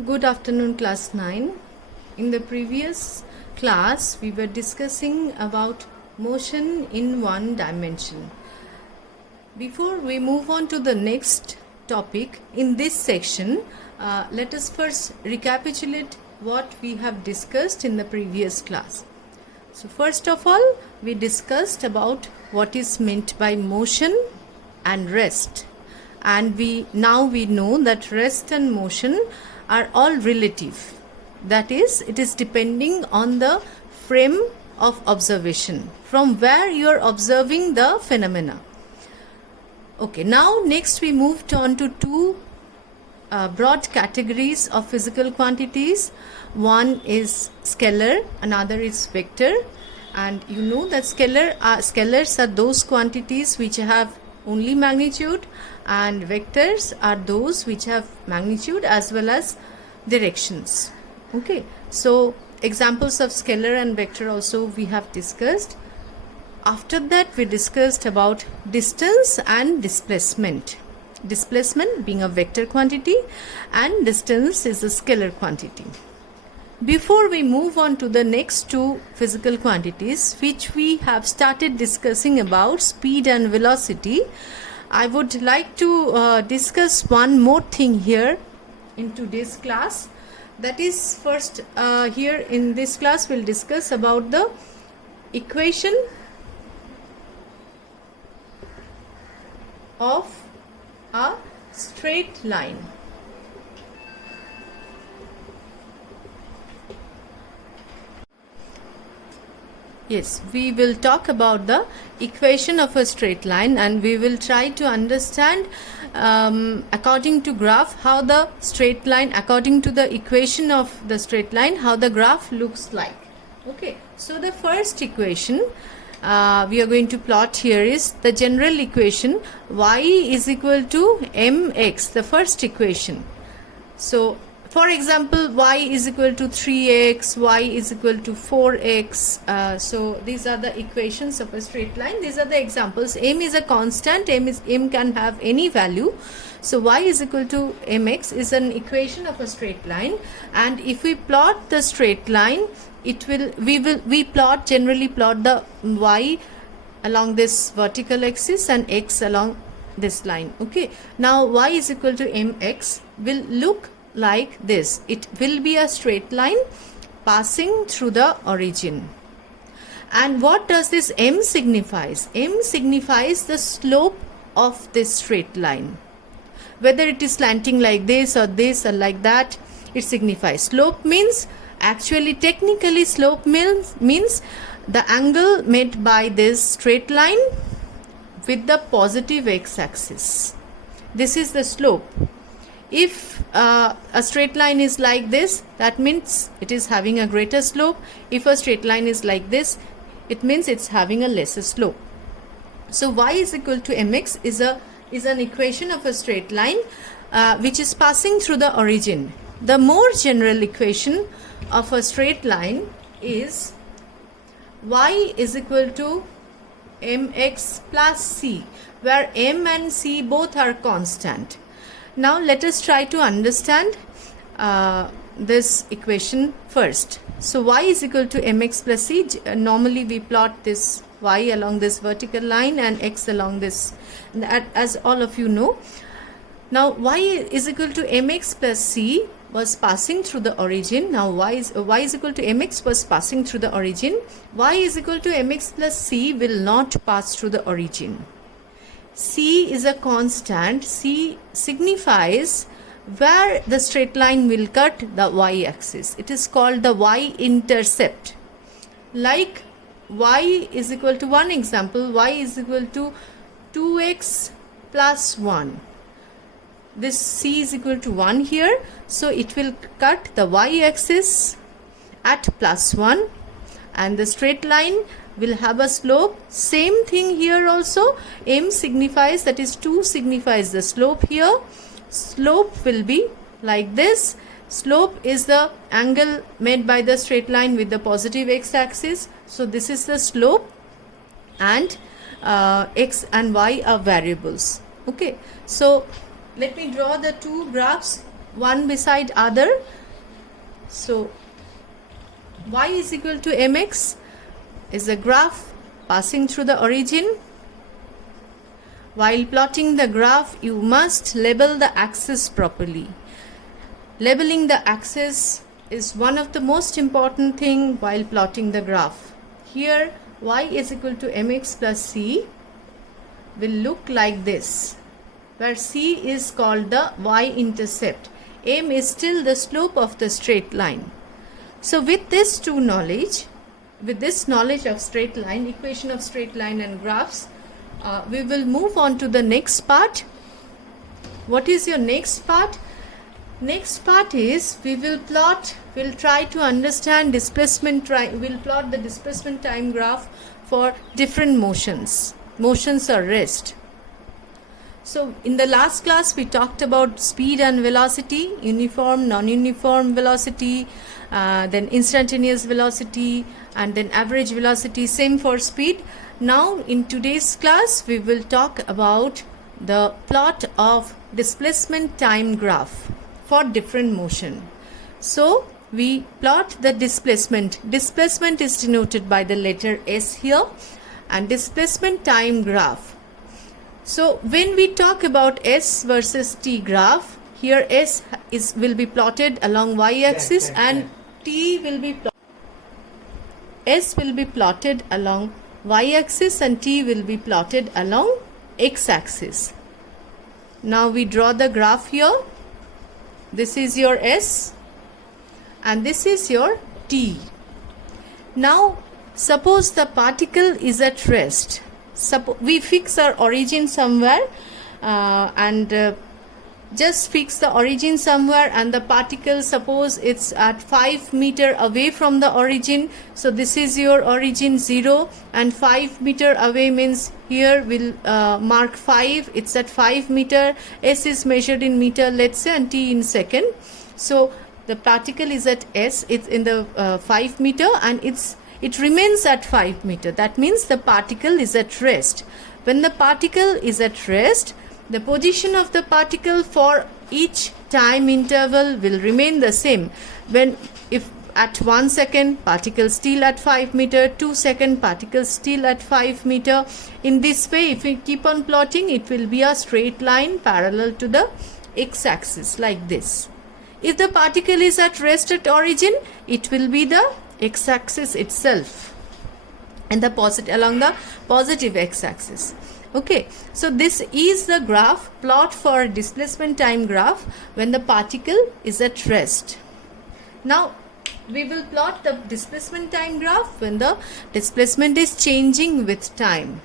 Good afternoon, class 9. In the previous class, we were discussing about motion in one dimension. Before we move on to the next topic in this section, let us first recapitulate what we have discussed in the previous class. So first of all, we discussed about what is meant by motion and rest. And now we know that rest and motion are all relative. That is, it is depending on the frame of observation, from where you are observing the phenomena. Okay, now next we moved on to two broad categories of physical quantities. One is scalar, another is vector. And you know that scalars are those quantities which have only magnitude, and vectors are those which have magnitude as well as directions. Okay, so examples of scalar and vector also we have discussed. After that, we discussed about distance and displacement. Displacement being a vector quantity and distance is a scalar quantity. Before we move on to the next two physical quantities, which we have started discussing about speed and velocity, I would like to discuss one more thing here in today's class. That is, first here in this class we'll discuss about the equation of a straight line. Yes, we will talk about the equation of a straight line, and we will try to understand according to graph how the straight line, according to the equation of the straight line, how the graph looks like. Okay, so the first equation we are going to plot here is the general equation y is equal to mx, the first equation. So for example, y is equal to 3x, y is equal to 4x. So these are the equations of a straight line. These are the examples. M is a constant. M can have any value. So y is equal to mx is an equation of a straight line. And if we plot the straight line, we generally plot the y along this vertical axis and x along this line. Okay. Now y is equal to mx will look like this. It will be a straight line passing through the origin. And what does this m signifies? M signifies the slope of this straight line. Whether it is slanting like this or like that, it signifies. Slope means, actually technically slope means the angle made by this straight line with the positive x-axis. This is the slope. If a straight line is like this, that means it is having a greater slope. If a straight line is like this, it means it's having a lesser slope. So y is equal to mx is an equation of a straight line which is passing through the origin. The more general equation of a straight line is y is equal to mx plus c, where m and c both are constant. Now let us try to understand this equation first. So y is equal to mx plus c. Normally we plot this y along this vertical line and x along this, as all of you know. Now y is equal to mx plus c was passing through the origin. Now y is equal to mx was passing through the origin. Y is equal to mx plus c will not pass through the origin. C is a constant. C signifies where the straight line will cut the y-axis. It is called the y-intercept. Like y is equal to, one example, y is equal to 2x plus 1. This c is equal to 1 here. So it will cut the y-axis at plus 1, and the straight line will have a slope. Same thing here also. M signifies, that is 2 signifies the slope here. Slope will be like this. Slope is the angle made by the straight line with the positive x-axis. So this is the slope, and x and y are variables. Okay, so let me draw the two graphs one beside other. So y is equal to mx is a graph passing through the origin. While plotting the graph, you must label the axis properly. Labeling the axis is one of the most important thing while plotting the graph. Here y is equal to mx plus c will look like this, where c is called the y-intercept. M is still the slope of the straight line. So with this knowledge of straight line, equation of straight line and graphs, we will move on to the next part. What is your next part? Next part is we'll try to understand displacement, we'll plot the displacement time graph for different motions or rest. So in the last class we talked about speed and velocity, uniform, non-uniform velocity, then instantaneous velocity, and then average velocity, same for speed. Now in today's class we will talk about the plot of displacement time graph for different motion. So we plot the displacement. Displacement is denoted by the letter S here, and displacement time graph. So when we talk about S versus T graph, here S will be plotted along y-axis and T will be S will be plotted along y-axis and T will be plotted along x-axis. Now we draw the graph here. This is your S and this is your T. Now suppose the particle is at rest. We fix our origin somewhere just fix the origin somewhere, and the particle, suppose it's at 5 meter away from the origin. So this is your origin 0 and 5 meter away means here we'll mark 5. It's at 5 meter. S is measured in meter, let's say, and T in second. So the particle is at S, it's in the 5 meter, and it remains at 5 meter. That means the particle is at rest. When the particle is at rest, the position of the particle for each time interval will remain the same. If at 1 second particle still at 5 meter, 2 second particle still at 5 meter. In this way, if we keep on plotting, it will be a straight line parallel to the x-axis like this. If the particle is at rest at origin, it will be the x-axis itself and along the positive x-axis. Okay, so this is the graph plot for displacement time graph when the particle is at rest. Now we will plot the displacement time graph when the displacement is changing with time.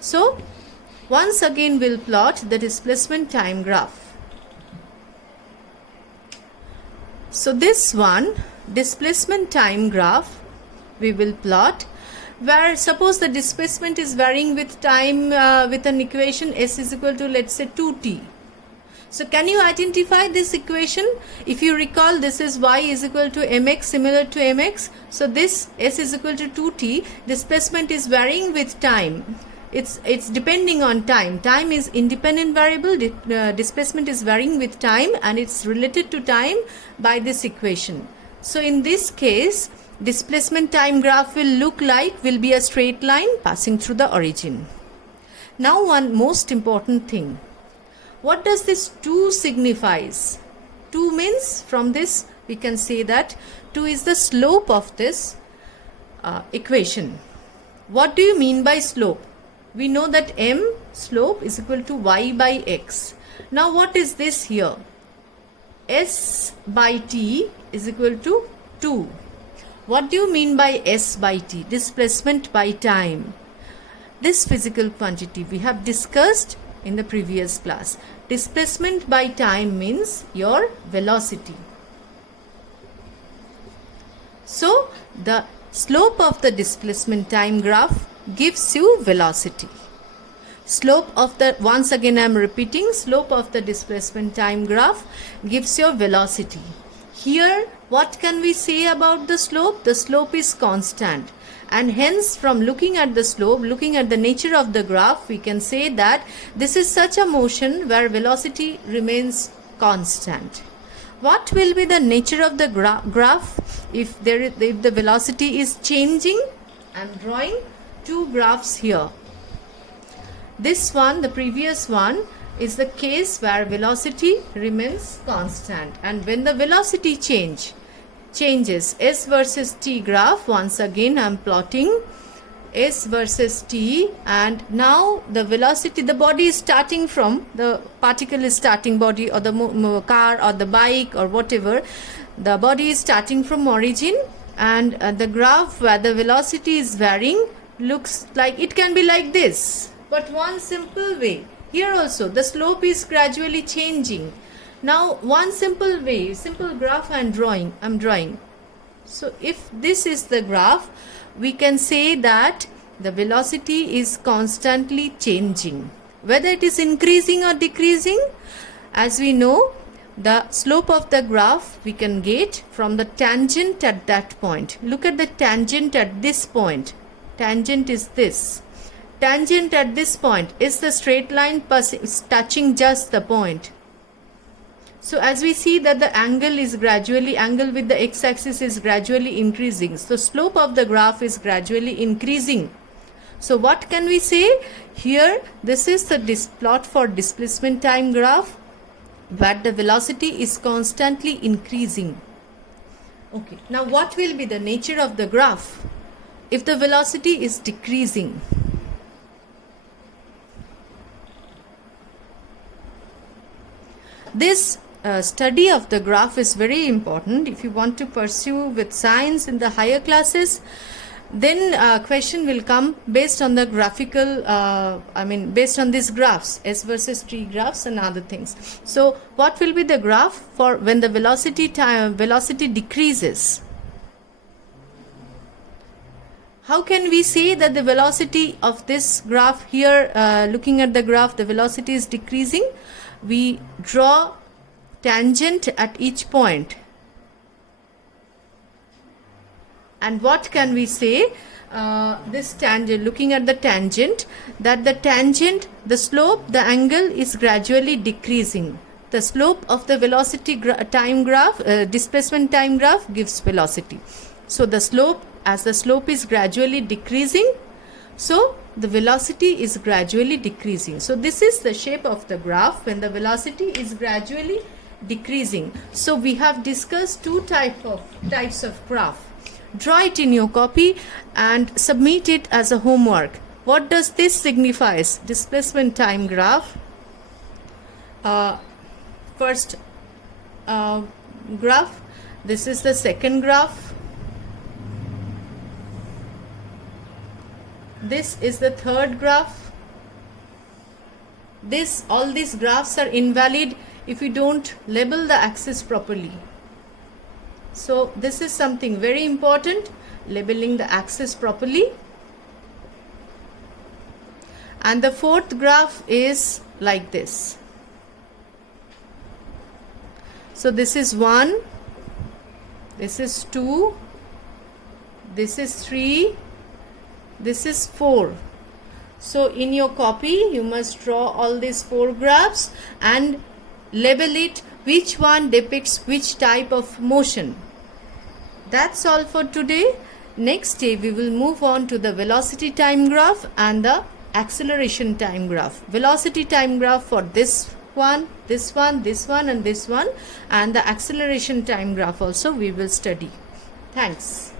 So once again we'll plot the displacement time graph. So this one, displacement time graph, we will plot where suppose the displacement is varying with time with an equation S is equal to, let's say, 2t. So can you identify this equation? If you recall, this is y is equal to mx, similar to mx. So this S is equal to 2t. Displacement is varying with time. It's depending on time. Time is independent variable. Displacement is varying with time, and it's related to time by this equation. So in this case, displacement time graph will be a straight line passing through the origin. Now one most important thing. What does this 2 signifies? 2 means, from this we can say that 2 is the slope of this equation. What do you mean by slope? We know that m slope is equal to y by x. Now what is this here? S by t is equal to 2. What do you mean by S by t? Displacement by time. This physical quantity we have discussed in the previous class. Displacement by time means your velocity. So the slope of the displacement time graph gives you velocity. Slope of the, once again I am repeating, slope of the displacement time graph gives your velocity. Here what can we say about the slope? The slope is constant, and hence from looking at the slope, looking at the nature of the graph, we can say that this is such a motion where velocity remains constant. What will be the nature of the graph if the velocity is changing? I am drawing two graphs here. This one, the previous one, is the case where velocity remains constant, and when the velocity changes, s versus t graph, once again I am plotting s versus t, and now the velocity, the body is starting from, the particle is starting, body or the car or the bike or whatever, the body is starting from origin, and the graph where the velocity is varying looks like, it can be like this, but one simple way. Here also the slope is gradually changing. Now one simple way, simple graph I'm drawing. So if this is the graph, we can say that the velocity is constantly changing. Whether it is increasing or decreasing, as we know, the slope of the graph we can get from the tangent at that point. Look at the tangent at this point. Tangent is this. Tangent at this point is the straight line touching just the point. So as we see that the angle with the x-axis is gradually increasing. So slope of the graph is gradually increasing. So what can we say? Here this is the plot for displacement time graph, where the velocity is constantly increasing. Okay, now what will be the nature of the graph if the velocity is decreasing? This study of the graph is very important if you want to pursue with science in the higher classes. Then question will come based on the graphical, based on these graphs, s versus t graphs and other things. So what will be the graph for when the velocity decreases? How can we say that the velocity of this graph here, looking at the graph, the velocity is decreasing? We draw tangent at each point. And what can we say? This tangent, looking at the tangent, that the slope, the angle is gradually decreasing. The slope of the velocity time graph, displacement time graph gives velocity. So the slope, as the slope is gradually decreasing, so the velocity is gradually decreasing. So this is the shape of the graph when the velocity is gradually decreasing. So we have discussed two types of graph. Draw it in your copy and submit it as a homework. What does this signify? Displacement time graph. First graph. This is the second graph. This is the third graph. All these graphs are invalid if you don't label the axis properly. So this is something very important, labeling the axis properly. And the fourth graph is like this. So this is 1, this is 2, this is 3, this is 4. So in your copy you must draw all these 4 graphs and label it which one depicts which type of motion. That's all for today. Next day we will move on to the velocity time graph and the acceleration time graph. Velocity time graph for this one, this one, this one and this one, and the acceleration time graph also we will study. Thanks.